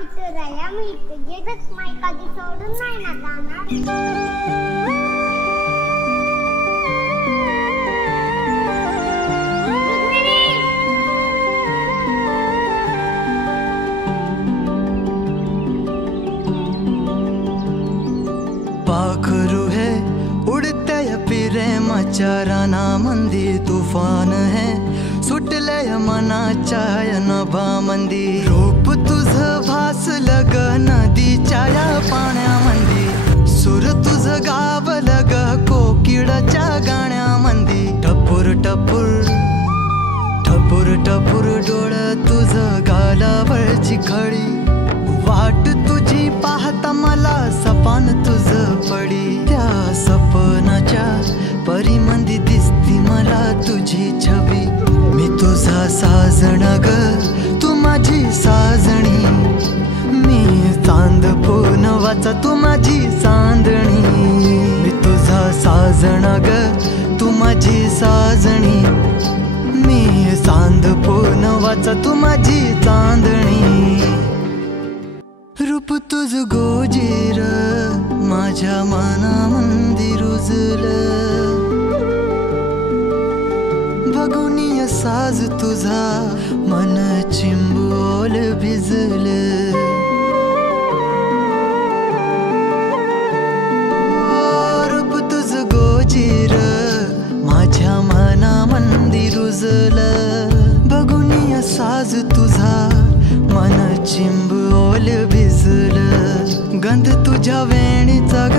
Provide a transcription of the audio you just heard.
विठुराया मी तुझेच माई कधी सोडून नाही ना जाणार। पाखरू है उड़ते प्रेमाच्या रानामंदी तुफान है सुटले मनाच्या नभा मंदी रूप तुझ भासलं ग नदीच्या या पाण्यामंदी सुर तुझ गावलं ग कोकिळाच्या गाण्यामंदी टपूर टपूर टपूर टपूर डोळ तुझ गालावरची खडी वाट तुझी पाहता मला सपान तुझ पडी त्या सपनाच्या परिमंदी दिसती मला तुझी छबी मी तुझा साजण ग तू माझी साजणी मी चांद पूनवाचा तू माझी चांदणी मी तुझा साजण ग तू माझी साजणी मी चांद पूनवाचा तू माझी चांदणी रूप तुझ गोजीर माझ्या मनामंदी रुजलं बघुनिय साज तुझा मन चिंबोल भिजलं रूप तुझ गोजीर माझ्या मनामंदी रुजलं बघुनिय साज तुझा मन चिंबोल भिजलं गंध तुझ्या वेणीचा ग